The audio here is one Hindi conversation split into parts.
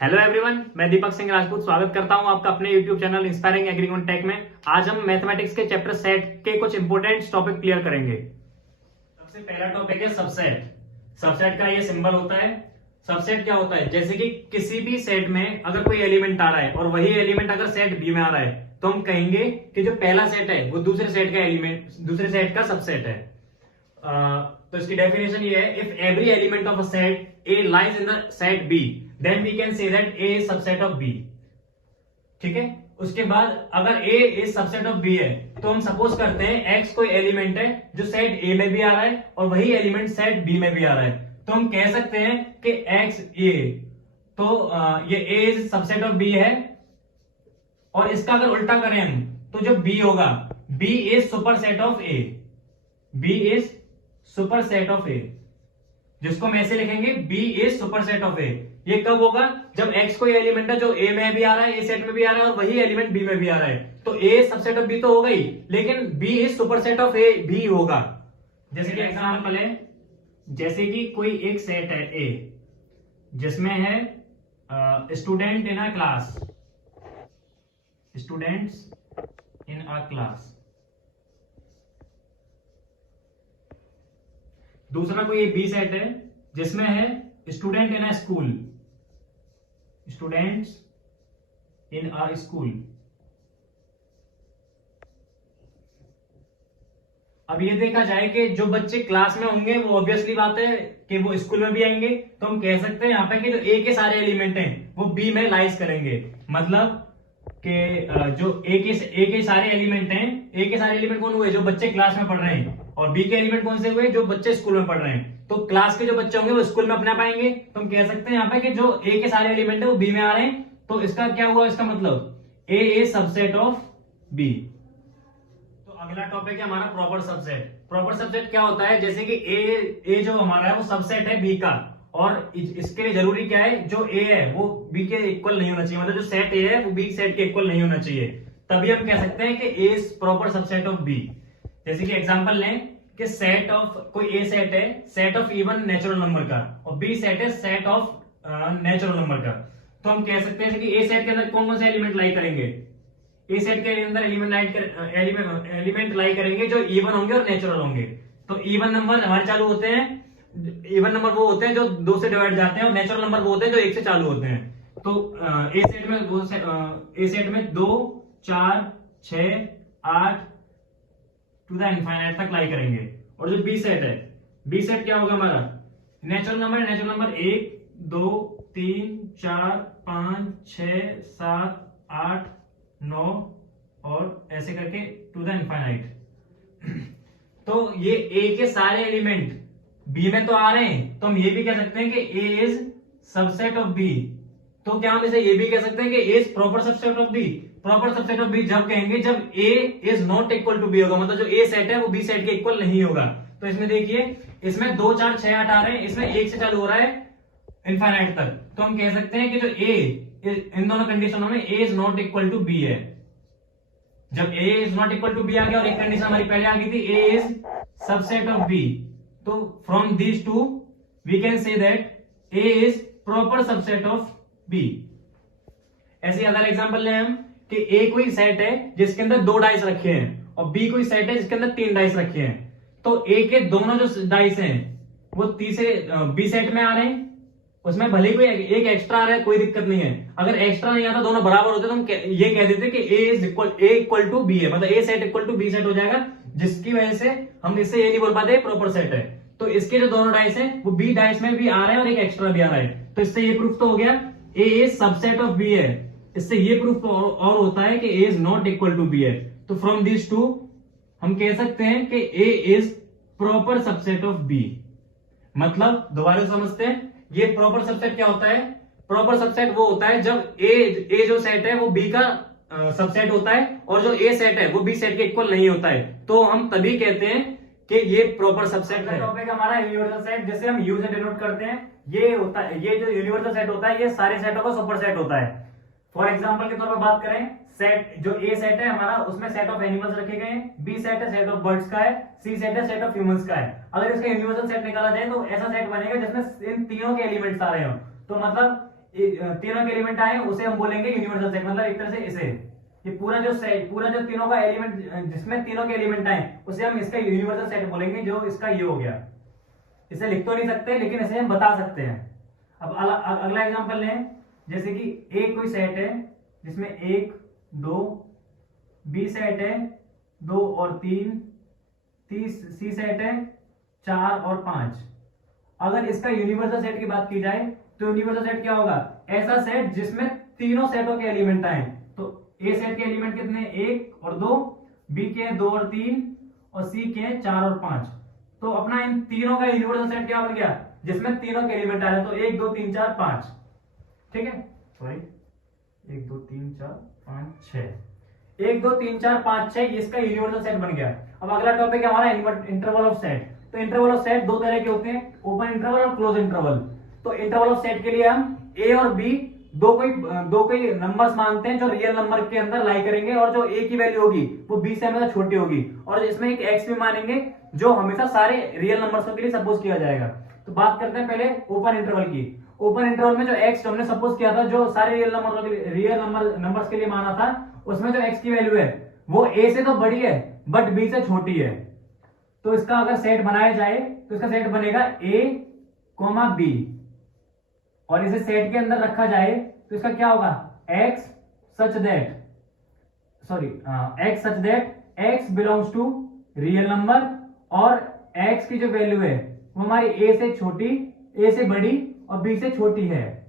हेलो एवरीवन, मैं दीपक सिंह राजपूत स्वागत करता हूं आपका अपने YouTube channel inspiring agri on tech में। आज हम मैथमेटिक्स के चैप्टर सेट के कुछ इंपोर्टेंट टॉपिक क्लियर करेंगे। सबसे पहला टॉपिक है सबसेट। सबसेट का ये सिंबल होता है। सबसेट क्या होता है? जैसे कि किसी भी सेट में अगर कोई एलिमेंट आ रहा है और वही एलिमेंट अगर सेट बी में आ रहा है तो हम कहेंगे कि जो पहला सेट है वो दूसरे सेट का एलिमेंट दूसरे सेट का सबसेट है। तो इसकी डेफिनेशन ये है, if every element of a set A lies in the set B, then we can say that A is subset of B। ठीक है। उसके बाद अगर A is subset of B है तो हम सपोज करते हैं X कोई एलिमेंट है जो सेट A में भी आ रहा है और वही एलिमेंट सेट B में भी आ रहा है, तो हम कह सकते हैं कि X A, तो ये A is subset of B है। और इसका अगर उल्टा करें हम तो जो B होगा, B is superset of A, B is superset of A, जिसको हम ऐसे लिखेंगे B is superset of A। ये कब होगा? जब X कोई एलिमेंट है जो A में भी आ रहा है, A सेट में भी आ रहा है और वही एलिमेंट B में भी आ रहा है, तो A सबसेट ऑफ B तो होगा ही, लेकिन B is superset of A भी होगा। जैसे कि एग्जांपल है, जैसे कि कोई एक सेट है A जिसमें है student in a class, students in a class. दूसरा कोई बी सेट है जिसमें है student in a school, students in a school. अब ये देखा जाए कि जो बच्चे क्लास में होंगे वो ऑब्वियसली बात है कि वो स्कूल में भी आएंगे, तो हम कह सकते हैं यहाँ पे कि जो ए के सारे एलिमेंट हैं वो बी में लाइज करेंगे। मतलब कि जो ए के सारे एलिमेंट हैं, ए के सारे एलिमेंट कौन हुए? जो बच्चे क्लास में पढ़ रहे हैं। और बी के एलिमेंट कौन से हुए? जो बच्चे स्कूल में पढ़ रहे हैं। तो क्लास के जो बच्चे होंगे वो स्कूल में अपना पाएंगे, तो हम कह सकते हैं यहाँ पे कि जो ए के सारे एलिमेंट है वो बी में आ रहे हैं, तो इसका क्या हुआ? इसका मतलब ए इज सबसेट ऑफ बी। तो अगला टॉपिक है हमारा प्रॉपर सबसेट। प्रॉपर सबसेट क्या होता है? जैसे कि ए जो हमारा है वो सबसेट है बी का, और इसके लिए जरूरी क्या है? जो ए है वो बी के इक्वल नहीं होना चाहिए, मतलब जो सेट ए है वो बी सेट के इक्वल नहीं होना चाहिए, तभी हम कह सकते हैं कि A is proper subset of B. जैसे कि एग्जांपल लें कि सेट ऑफ कोई ए सेट है set of even natural number का, और बी सेट है सेट ऑफ नेचुरल नंबर का, तो हम कह सकते हैं कि ए सेट के अंदर कौन कौन से एलिमेंट लाई करेंगे? ए सेट के अंदर एलिमेंट लाई करेंगे जो इवन होंगे और नेचुरल होंगे। तो इवन नंबर हमारे चालू होते हैं, इवन नंबर वो होते हैं जो 2 से डिवाइड जाते हैं, और नेचुरल नंबर वो होते हैं जो 1 से चालू होते हैं। तो ए सेट में 2 4 6 8 टू द इनफाइनाइट तक लाई करेंगे। और जो बी सेट है, बी सेट क्या होगा हमारा? नेचुरल नंबर 1 2 3 4 5 6 7 8 9 और ऐसे करके टू द इनफाइनाइट। तो ये ए के सारे एलिमेंट बी में तो आ रहे हैं, तो हम ये भी कह सकते हैं कि A is subset of B. तो क्या हम इसे ये भी कह सकते हैं कि A is proper subset of B. Proper subset of B जब कहेंगे जब A is not equal to B होगा, मतलब जो ए सेट है वो बी सेट के इक्वल नहीं होगा। तो इसमें देखिए, इसमें 2 4 6 8 आ रहे हैं, इसमें 1 से चालू हो रहा है इनफाइनाइट तक, तो हम कह सकते हैं कि जो ए इन दोनों कंडीशनों में A is not equal to B है। जब A is not equal to B आ गया और एक कंडीशन हमारी पहले आ गई थी, A is subset of B, तो from these two we can say that A is proper subset of B. ऐसे अदर एग्जांपल लें हम कि ए कोई सेट है जिसके अंदर 2 डाइस रखे हैं और बी कोई सेट है जिसके अंदर 3 डाइस रखे हैं, तो ए के दोनों जो डाइस हैं वो तीसरे बी सेट में आ रहे हैं, उसमें भले कोई एक एक्स्ट्रा आ रहा है कोई दिक्कत नहीं है। अगर एक्स्ट्रा नहीं आता, दोनों बराबर होते तो हम ये कह देते कि ए इक्वल टू बी है, मतलब A set equal to B set हो जाएगा, जिसकी वजह से हम इससे ये नहीं बोल पाते प्रॉपर सेट है। तो इसके जो दोनों डाइस हैं वो बी डाइस में भी आ रहे हैं और एक एक्स्ट्रा भी आ रहा है, तो इससे ये प्रूफ तो हो गया A is subset of B है। इससे ये प्रूफ और होता है कि A is not equal to B है। तो फ्रॉम दिस टू हम कह सकते हैं कि A is proper subset of B. मतलब दोबारा समझते हैं, ये प्रॉपर सबसेट क्या होता है? प्रॉपर सबसेट वो होता है जब ए जो सेट है वो बी का सबसेट होता है और जो ए सेट है वो बी सेट के इक्वल नहीं होता है, तो हम तभी कहते हैं कि ये प्रॉपर सबसेट है। टॉपिक हमारा यूनिवर्सल सेट, जिसे हम यू से डिनोट करते हैं। ये होता है, ये जो यूनिवर्सल सेट होता है ये सारे सेटों का सुपर सेट होता है। फॉर एग्जांपल के तौर पर बात करें, सेट जो ए सेट है हमारा उसमें सेट ऑफ एनिमल्स रखे गए हैं, बी सेट है सेट ऑफ बर्ड्स का है, सी सेट है सेट ऑफ ह्यूमंस का है। अगर इसका यूनिवर्सल सेट निकाला जाए तो ऐसा सेट बनेगा जिसमें इन तीनों के एलिमेंट्स आ रहे हो। तो मतलब तीनों के एलिमेंट आए उसे हम बोलेंगे यूनिवर्सल सेट। मतलब एक तरह से इसे ये पूरा जो तीनों का एलिमेंट जिसमें तीनों के एलिमेंट आए उसे हम इसका यूनिवर्सल सेट बोलेंगे, जो इसका ये हो गया। इसे लिख तो नहीं सकते लेकिन इसे हम बता सकते हैं। अब अगला एग्जांपल लें, जैसे कि ए कोई सेट है जिसमें 1 2, बी सेट है 2 और 3, सी सेट है 4 और 5। अगर इसका यूनिवर्सल सेट की बात की जाए तो यूनिवर्सल सेट क्या होगा? ऐसा सेट जिसमें तीनों सेटों के एलिमेंट आए। तो ए सेट के एलिमेंट कितने? 1 और 2, बी के 2 और 3 और सी के 4 और 5। तो अपना इन तीनों का यूनिवर्सल सेट क्या बन गया? जिसमें तीनों के एलिमेंट आ रहे। तो 1 2 3 4 5, ठीक है, सॉरी 1 2 3 4 5 6, 1 2 3 4 5 6 इसका यूनिवर्सल सेट बन गया। अब अगला टॉपिक है हमारा इंटरवल ऑफ सेट। तो इंटरवल ऑफ सेट दो तरह के होते हैं, ओपन इंटरवल और क्लोज इंटरवल। तो इंटरवल ऑफ सेट के लिए हम ए और बी दो कोई नंबर्स मानते हैं जो रियल नंबर के अंदर लाई करेंगे, और जो ए की वैल्यू होगी वो बी से हमेशा छोटी होगी। और इसमें एक एक्स भी मानेंगे जो हमेशा सारे रियल नंबर्स के लिए सपोज किया जाएगा। तो बात करते हैं पहले ओपन इंटरवल की। ओपन इंटरवल में जो एक्स हमने सपोज किया था, जो सारे रियल नंबर्स के लिए माना था, उसमें जो एक्स की वैल्यू है वो ए से तो बड़ी है बट बी से छोटी है। तो इसका अगर सेट बनाया जाए तो इसका सेट बनेगा ए कोमा बी, और इसे सेट के अंदर रखा जाए तो इसका क्या होगा? x such that x belongs to real number, और x की जो वैल्यू है वो हमारी a से छोटी, a से बड़ी और b से छोटी है।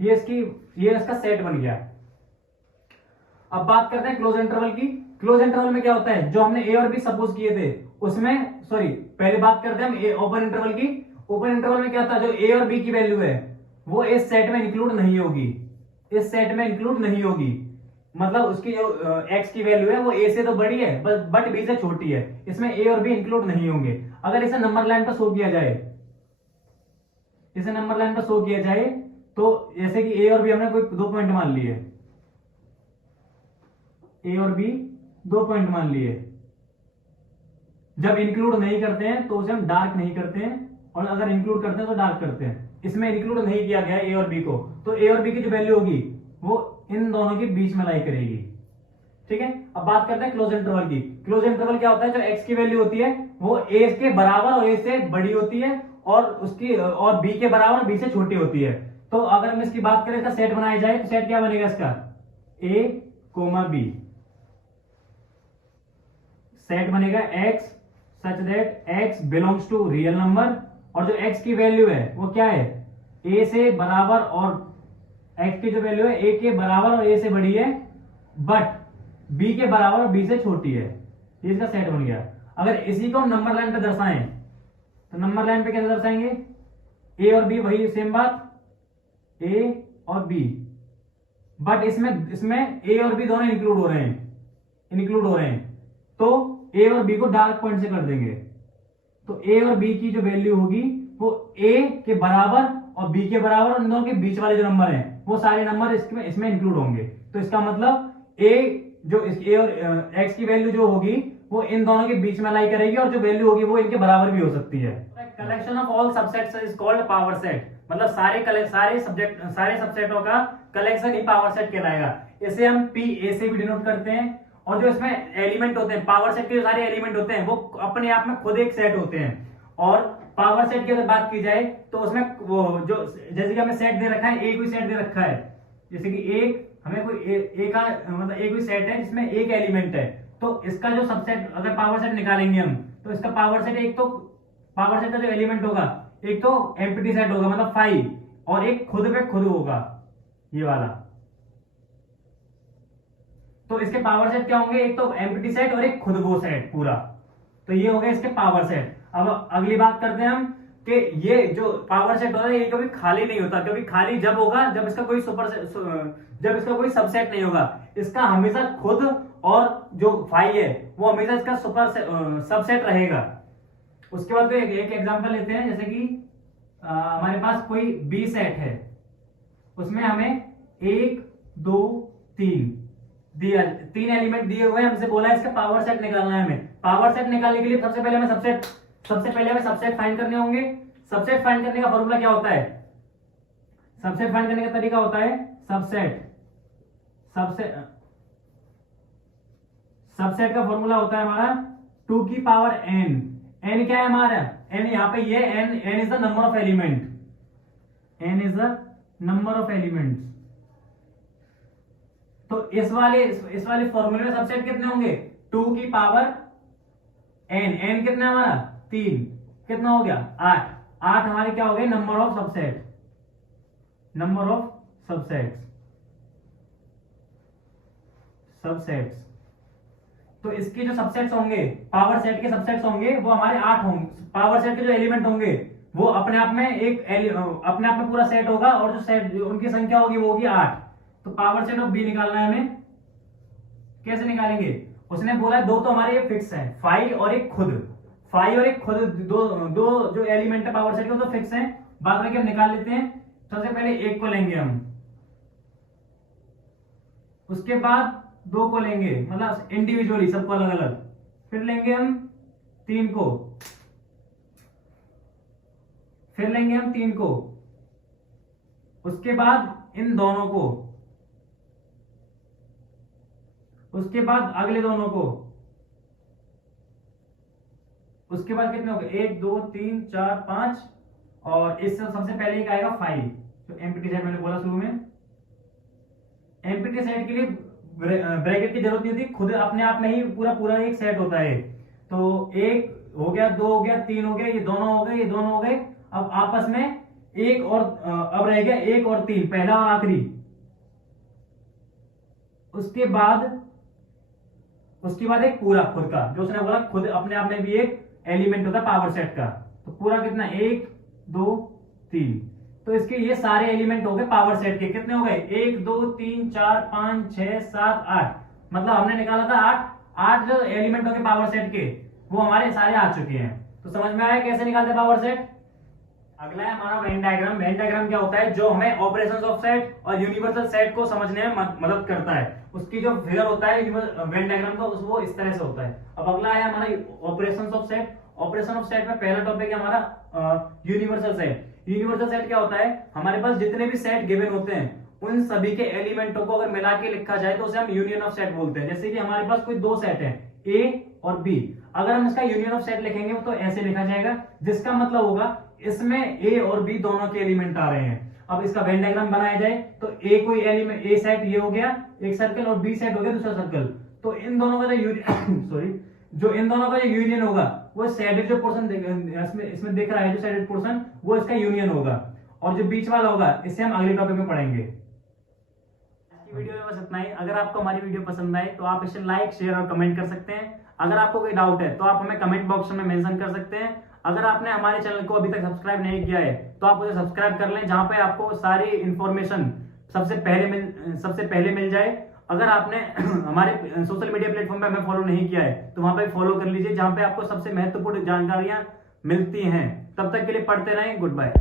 ये इसका सेट बन गया। अब बात करते हैं क्लोज इंटरवल की। क्लोज इंटरवल में क्या होता है? जो हमने ए और बी सपोज किए थे उसमें, पहले बात करते हैं हम ओपन इंटरवल की। ओपन इंटरवल में क्या था? जो ए और बी की वैल्यू है वो इस सेट में इंक्लूड नहीं होगी, इस सेट में इंक्लूड नहीं होगी। मतलब उसकी जो x की वैल्यू है वो a से तो बड़ी है बट b से छोटी है, इसमें a और b इंक्लूड नहीं होंगे। अगर इसे नंबर लाइन पर शो किया जाए, तो जैसे कि a और b हमने कोई 2 पॉइंट मान लिए, a और b 2 पॉइंट मान लिए। जब इंक्लूड नहीं करते हैं तो उसे हम डार्क नहीं करते हैं, और अगर इंक्लूड करते हैं तो डार्क करते हैं। इसमें इंक्लूड नहीं किया गया ए और बी को, तो ए और बी की जो वैल्यू होगी वो इन दोनों के बीच में लाई करेगी, ठीक है। अब बात करते हैं क्लोज इंटरवल की। क्लोज इंटरवल क्या होता है? जो एक्स की वैल्यू होती है वो ए के बराबर और ए से बड़ी होती है, और बी के बराबर और बी से छोटी होती है। तो अगर हम इसकी बात करें, इसका सेट बनाया जाए तो सेट क्या बनेगा इसका? A comma B. सेट बनेगा x such that x belongs to real number, और जो x की वैल्यू है वो क्या है? a से बराबर, और x की जो वैल्यू है a के बराबर और a से बड़ी है, बट b के बराबर और b से छोटी है। ये इसका सेट बन गया। अगर इसी को हम नंबर लाइन पे दर्शाएं तो नंबर लाइन पे कैसे दर्शाएंगे? a और b वही सेम बात, a और b, बट इसमें a और b दोनों इंक्लूड हो रहे हैं। तो a और b को डार्क पॉइंट से कर देंगे। तो a और b की जो वैल्यू होगी वो a के बराबर और b के बराबर, और इन दोनों के बीच वाले जो नंबर हैं वो सारे नंबर इसमें इंक्लूड होंगे। तो इसका मतलब a और x की वैल्यू जो होगी वो इन दोनों के बीच में लाई करेगी, और जो वैल्यू होगी वो इनके बराबर भी हो सकती है। Collection of all subsets is called power set. मतलब सारे सबसेटों का कलेक्शन ही पावर सेट कहलाएगा। इसे हम PA से भी डिनोट करते हैं। और जो इसमें एलिमेंट होते हैं, पावर सेट के जो सारे एलिमेंट होते हैं वो अपने आप में खुद एक सेट होते हैं। और पावर सेट की अगर बात की जाए तो उसमें वो जो जैसे कि हमें सेट दे रखा है, एक भी सेट दे रखा है, जैसे कि हमें कोई सेट है जिसमें एक एलिमेंट है, तो इसका जो सबसेट अगर पावर सेट निकालेंगे हम, तो इसका पावर सेट का जो एलिमेंट होगा एक तो एम्प्टी सेट होगा मतलब 5, और एक खुद पे खुद होगा ये वाला। तो इसके पावर सेट क्या होंगे? एक तो एम्प्टी सेट और एक खुद वो सेट पूरा। तो ये हो गया इसके पावर सेट। अब अगली बात करते हैं हम कि ये जो पावर सेट होता है ये कभी खाली नहीं होता, क्योंकि खाली जब होगा जब इसका कोई सबसेट नहीं होगा। इसका हमेशा खुद और जो फाई है वो हमेशा इसका सबसेट रहेगा। उसके बाद एक एग्जांपल लेते हैं, जैसे कि हमारे पास कोई बी सेट है, उसमें हमें 1 2 3 तीन एलिमेंट दिए हुए हैं। हमसे बोला है इसका पावर सेट निकालना है। हमें पावर सेट निकालने के लिए सबसे पहले हमें सबसेट फाइंड करने होंगे। सबसेट फाइंड करने का फॉर्मूला क्या होता है? सबसेट फाइंड करने का तरीका होता है सबसेट का फॉर्मूला होता है हमारा 2 की पावर n। n क्या है हमारा? n यहां पे ये n is the number of element, n is the number of elements. तो इस वाले फॉर्मूले में सबसेट कितने होंगे? 2 की पावर n कितना हमारा? 3, कितना हो गया? 8 हमारे क्या हो गए? Number of subsets. तो इसके जो सबसेट्स होंगे, पावर सेट के सबसेट्स होंगे, वो हमारे 8 होंगे। पावर सेट के जो एलिमेंट होंगे वो अपने आप में पूरा सेट होगा, और जो सेट उनकी संख्या होगी वो होगी 8। तो पावर सेट ऑफ बी निकालना है हमें। कैसे निकालेंगे? उसने बोला दो तो हमारे ये फिक्स है, फाई और एक खुद। दो जो एलिमेंट है पावर सेट के तो फिक्स है, बाद में हम निकाल लेते हैं। सबसे पहले एक को लेंगे हम, उसके बाद 2 को लेंगे, मतलब इंडिविजुअली सबको अलग अलग, फिर लेंगे हम 3 को, उसके बाद इन दोनों को, उसके बाद अगले दोनों को, उसके बाद कितने हो गए? 1 2 3 4 5, और इससे सबसे पहले एक आएगा 5। तो एम्प्टी सेट मैंने बोला शुरू में, एम्प्टी सेट के लिए ब्रैकेट की जरूरत नहीं होती, खुद अपने आप में ही पूरा एक सेट होता है। तो 1 हो गया, 2 हो गया, 3 हो गया, ये दोनों हो गए। अब आपस में एक और अब रह गया 1 और 3, पहला और आखिरी। उसके बाद एक पूरा खुद का, जो उसने बोला खुद अपने आप में भी एक एलिमेंट होता है पावर सेट का। तो पूरा कितना? 1 2 3। तो इसके ये सारे एलिमेंट हो गए पावर सेट के। कितने हो गए? 1 2 3 4 5 6 7 8। मतलब हमने निकाला था 8 जो एलिमेंट हो गए पावर सेट के, वो हमारे सारे आ चुके हैं। तो समझ में आया कैसे निकालते हैं पावर सेट? अगला है हमारा वेन डायग्राम। वेन डायग्राम क्या होता है? जो हमें ऑपरेशंस ऑफ सेट और यूनिवर्सल सेट को समझने में मदद करता है। उसकी जो फिगर होता है वेन डायग्राम का, वो इस तरह से होता है। अब अगला है हमारा operations of set. Operation of set में पहला टॉपिक है हमारा यूनिवर्सल सेट। यूनिवर्सल सेट क्या होता है? हमारे पास जितने भी सेट गिवन होते हैं, उन सभी के एलिमेंटों को अगर मिला के लिखा जाए तो उसे हम यूनियन ऑफ सेट बोलते हैं। जैसे कि हमारे पास कोई 2 सेट है, ए और बी, अगर हम इसका यूनियन ऑफ सेट लिखेंगे तो ऐसे लिखा जाएगा, जिसका मतलब होगा इसमें ए और बी दोनों के एलिमेंट आ रहे हैं। अब इसका वेन डायग्राम बनाया जाए तो ए कोई एलिमेंट, ए सेट ये हो गया एक सर्कल, और बी सेट हो गया दूसरा सर्कल। तो इन दोनों का जो इन दोनों का जो यूनियन होगा, वो शेडेड जो पोर्शन इसमें दिख रहा है, जो शेडेड पोर्शन, वो इसका यूनियन होगा। और जो बीच वाला होगा, इसे हम अगले टॉपिक में पढ़ेंगे। वीडियो में बस इतना ही। अगर आपको हमारी वीडियो पसंद आए तो आप इसे लाइक, शेयर और कमेंट कर सकते हैं। अगर आपको कोई डाउट है तो आप हमें कमेंट बॉक्स में मेंशन कर सकते हैं। अगर आपने हमारे चैनल को अभी तक सब्सक्राइब नहीं किया है तो आप उसे सब्सक्राइब कर लें, जहां पे आपको सारी इंफॉर्मेशन सबसे पहले मिल जाए। अगर आपने हमारे सोशल मीडिया प्लेटफॉर्म पे हमें फॉलो नहीं किया है तो वहां पे फॉलो कर लीजिए, जहां पे आपको सबसे महत्वपूर्ण जानकारियां मिलती हैं। तब तक के लिए पढ़ते रहें। Good bye.